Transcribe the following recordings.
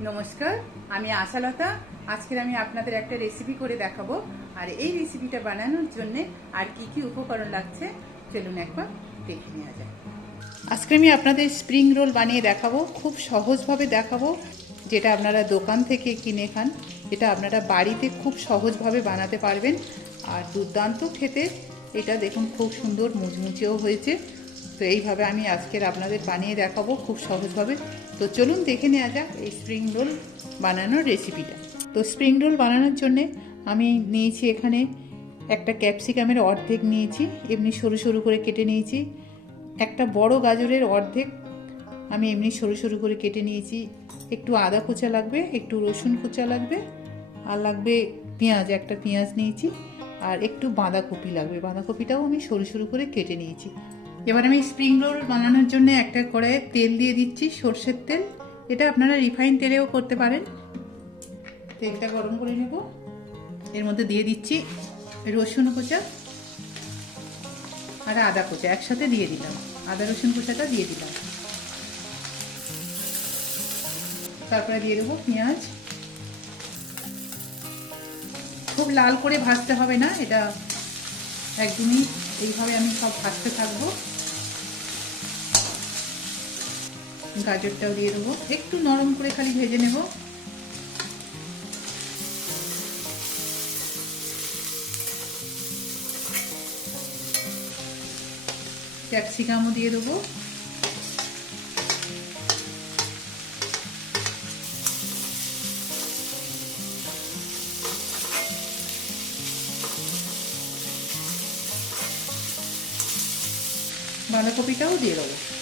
নমস্কার, আমি আশালতা। আজকের আমি আপনাদের একটা রেসিপি করে দেখাবো। আর এই রেসিপিটা বানানোর জন্য আর কি কি উপকরণ লাগছে, চলুন একবার দেখে নেওয়া যায় আজকে আমি আপনাদের স্প্রিং রোল বানিয়ে দেখাবো, খুব সহজভাবে দেখাবো, যেটা আপনারা দোকান থেকে কিনে খান। এটা আপনারা বাড়িতে খুব সহজভাবে বানাতে পারবেন। আর দুর্দান্ত খেতে, এটা দেখুন খুব সুন্দর মুচমুচেও হয়েছে। তো এইভাবে আমি আজকের আপনাদের বানিয়ে দেখাবো, খুব সহজভাবে। তো চলুন দেখে নেওয়া যাক এই স্প্রিং রোল বানানোর রেসিপিটা তো স্প্রিং রোল বানানোর জন্যে আমি নিয়েছি এখানে একটা ক্যাপসিকামের অর্ধেক নিয়েছি, এমনি সরু সরু করে কেটে নিয়েছি। একটা বড় গাজরের অর্ধেক আমি এমনি সরু সরু করে কেটে নিয়েছি। একটু আদা কুচা লাগবে, একটু রসুন কুচা লাগবে, আর লাগবে পেঁয়াজ, একটা পেঁয়াজ নিয়েছি, আর একটু বাঁধাকপি লাগবে। বাঁধাকপিটাও আমি সরু সরু করে কেটে নিয়েছি। এবার আমি স্প্রিং রোল বানানোর জন্য একটা করে তেল দিয়ে দিচ্ছি, সর্ষের তেল। এটা আপনারা রিফাইন তেলেও করতে পারেন। তেলটা গরম করে নেব। এর মধ্যে দিয়ে দিচ্ছি রসুন কোচা আর আদা কোচা। একসাথে দিয়ে দিলাম। আদা রসুন কোচাটা দিয়ে দিলাম। তারপরে দিয়ে দেবো পেঁয়াজ। খুব লাল করে ভাজতে হবে না, এটা একদমই এইভাবে আমি সব ভাজতে থাকব। গাজরটাও দিয়ে দেবো। একটু নরম করে খালি ভেজে নেব। ক্যাপসিকামও দিয়ে দেবো। বাঁধাকপিটাও দিয়ে দেবো।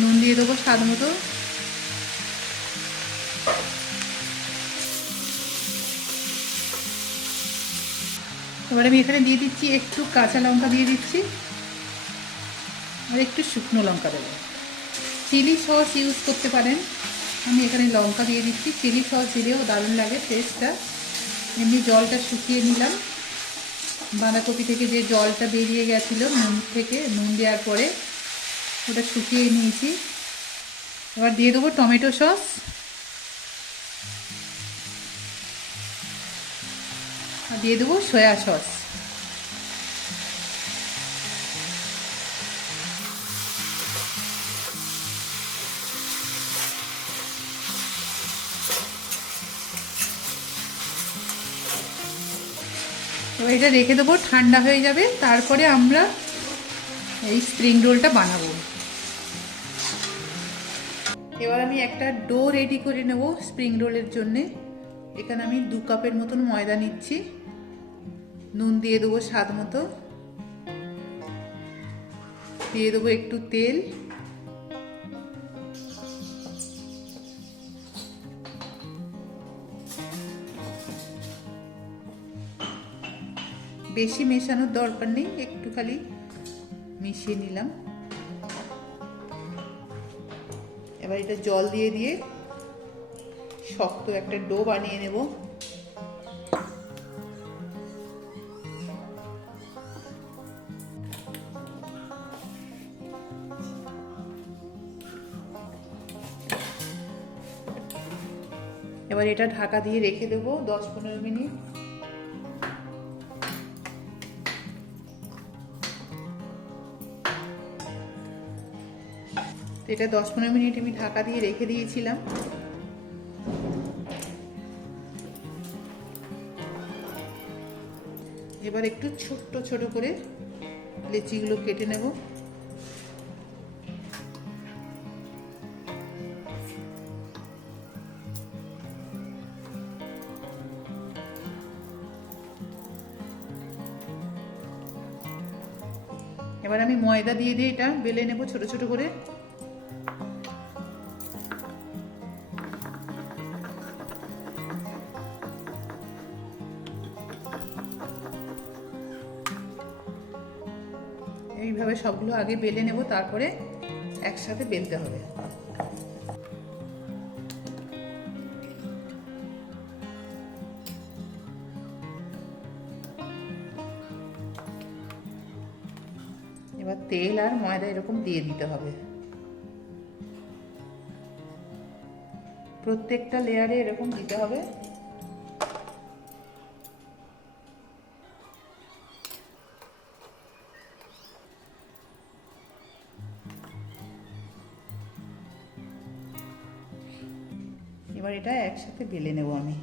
নুন দিয়ে দেবো স্বাদ মতো। এবার আমি এখানে দিয়ে দিচ্ছি একটু কাঁচা লঙ্কা দিয়ে দিচ্ছি। আর একটু শুকনো লঙ্কা দেবো। চিলি সস ইউজ করতে পারেন। আমি এখানে লঙ্কা দিয়ে দিচ্ছি। চিলি সস দিলেও দারুণ লাগে টেস্টটা এমনি জলটা শুকিয়ে নিলাম। বাঁধাকপি থেকে যে জলটা বেরিয়ে গেছিল নুন থেকে, নুন দেওয়ার পরে ওটা শুকিয়ে নিয়েছি। এবার দিয়ে দেবো টমেটো সস। আর দিয়ে দেবো সয়া সস। এটা রেখে দেবো, ঠান্ডা হয়ে যাবে। তারপরে আমরা এই স্প্রিং রোলটা বানাবো। এবার আমি একটা ডো রেডি করে নেব স্প্রিং রোলের জন্যে। এখানে আমি দু কাপের মতন ময়দা নিচ্ছি। নুন দিয়ে দেবো স্বাদ মতো। দিয়ে দেবো একটু তেল। বেশি মেশানোর দরকার নেই একটু খালি মিশিয়ে নিলাম। এবার এটা জল দিয়ে দিয়ে শক্ত একটা ডো বানিয়ে নেব। এবার এটা ঢাকা দিয়ে রেখে দেবো দশ পনেরো মিনিট। তো এটা দশ পনেরো মিনিট আমি ঢাকা দিয়ে রেখে দিয়েছিলাম। এবার একটু ছোট্ট ছোট করে লেচিগুলো কেটে নেব। এবার আমি ময়দা দিয়ে দিয়ে এটা বেলে নেব ছোট ছোট করে। সবগুলো আগে বেলে নেব, তারপরে একসাথে বেলতে হবে। এবার তেল আর ময়দা এরকম দিয়ে দিতে হবে। প্রত্যেকটা লেয়ারে এরকম দিতে হবে। এটা একসাথে বেলে নেব আমি।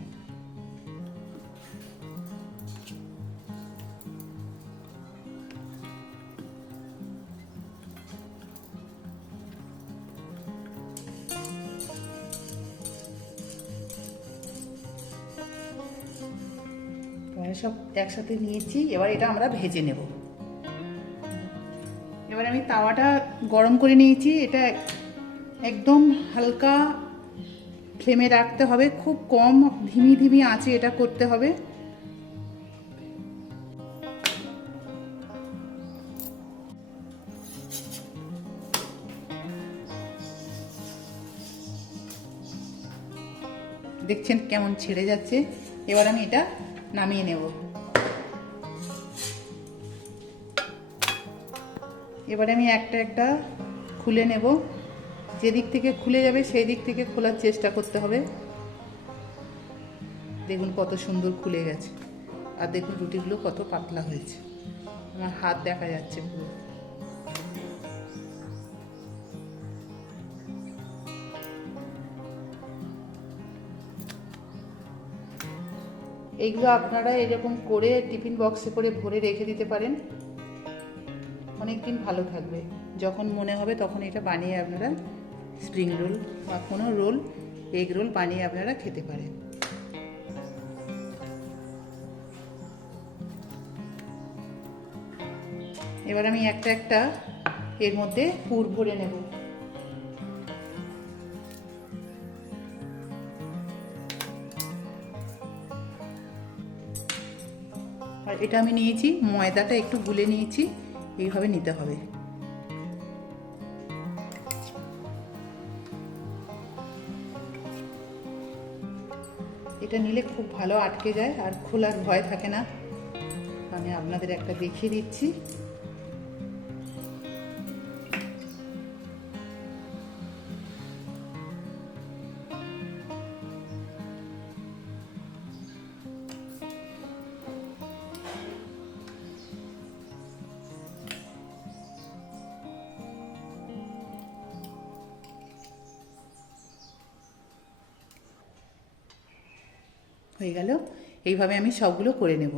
সব একসাথে নিয়েছি, এবার এটা আমরা ভেজে নেব। এবার আমি তাওয়াটা গরম করে নিয়েছি, এটা একদম হালকা ফ্লেমে রাখতে হবে, খুব কম ধিমি ধিমি আঁচে এটা করতে হবে। দেখছেন কেমন ছেড়ে যাচ্ছে, এবার আমি এটা নামিয়ে নেব। এবার আমি একটা একটা খুলে নেব। যেদিক থেকে খুলে যাবে, সেই দিক থেকে খোলার চেষ্টা করতে হবে। দেখুন কত সুন্দর খুলে গেছে। আর দেখুন রুটিগুলো কত পাতলা হয়েছে। আমার হাত দেখা যাচ্ছে পুরো। এইগুলো আপনারা এরকম করে টিফিন বক্সে করে ভরে রেখে দিতে পারেন। অনেক দিন ভালো থাকবে। যখন মনে হবে তখন এটা বানিয়ে আপনারা স্প্রিং রোল বা কোনো রোল, এগ রোল বানিয়ে আপনারা খেতে পারেন। এবার আমি একটা একটা এর মধ্যে পুর ভরে নেব। আর এটা আমি নিয়েছি, ময়দাটা একটু গুলে নিয়েছি, এইভাবে নিতে হবে। এটা নিলে খুব ভালো আটকে যায় আর খোলার ভয় থাকে না। আমি আপনাদের একটা দেখিয়ে দিচ্ছি। হয়ে গেল। এইভাবে আমি সবগুলো করে নেব।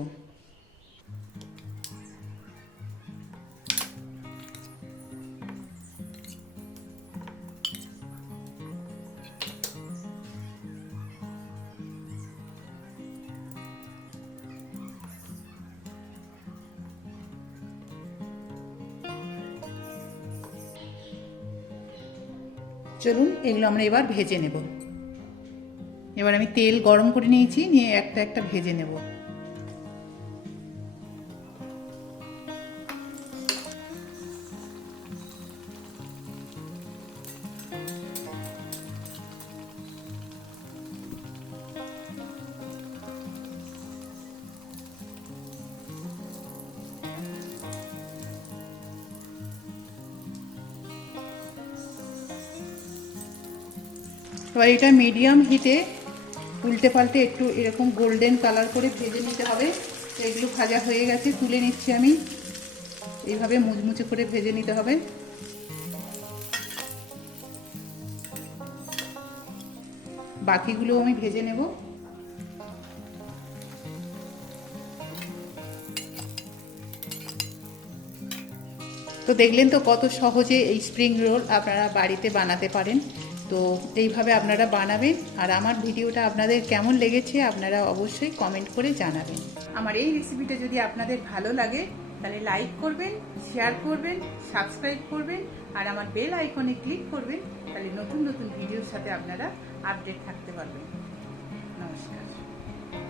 চলুন এগুলো আমরা এবার ভেজে নেব। এবার আমি তেল গরম করে নিয়েছি, নিয়ে একটা একটা ভেজে নেব। এবার এটা মিডিয়াম হিটে উল্টে পাল্টে একটু এরকম গোল্ডেন কালার করে ভেজে নিতে হবে। তো এগুলো ভাজা হয়ে গেছে, তুলে নিচ্ছি আমি। এইভাবে মুচমুচে করে ভেজে নিতে হবে। বাকিগুলো আমি ভেজে নেব। তো দেখলেন তো কত সহজে এই স্প্রিং রোল আপনারা বাড়িতে বানাতে পারেন। তো এইভাবে আপনারা বানাবেন আর আমার ভিডিওটা আপনাদের কেমন লেগেছে আপনারা অবশ্যই কমেন্ট করে জানাবেন। আমার এই রেসিপিটা যদি আপনাদের ভালো লাগে, তাহলে লাইক করবেন শেয়ার করবেন সাবস্ক্রাইব করবেন, আর আমার বেল আইকনে ক্লিক করবেন, তাহলে নতুন নতুন ভিডিওর সাথে আপনারা আপডেট থাকতে পারবেন। নমস্কার।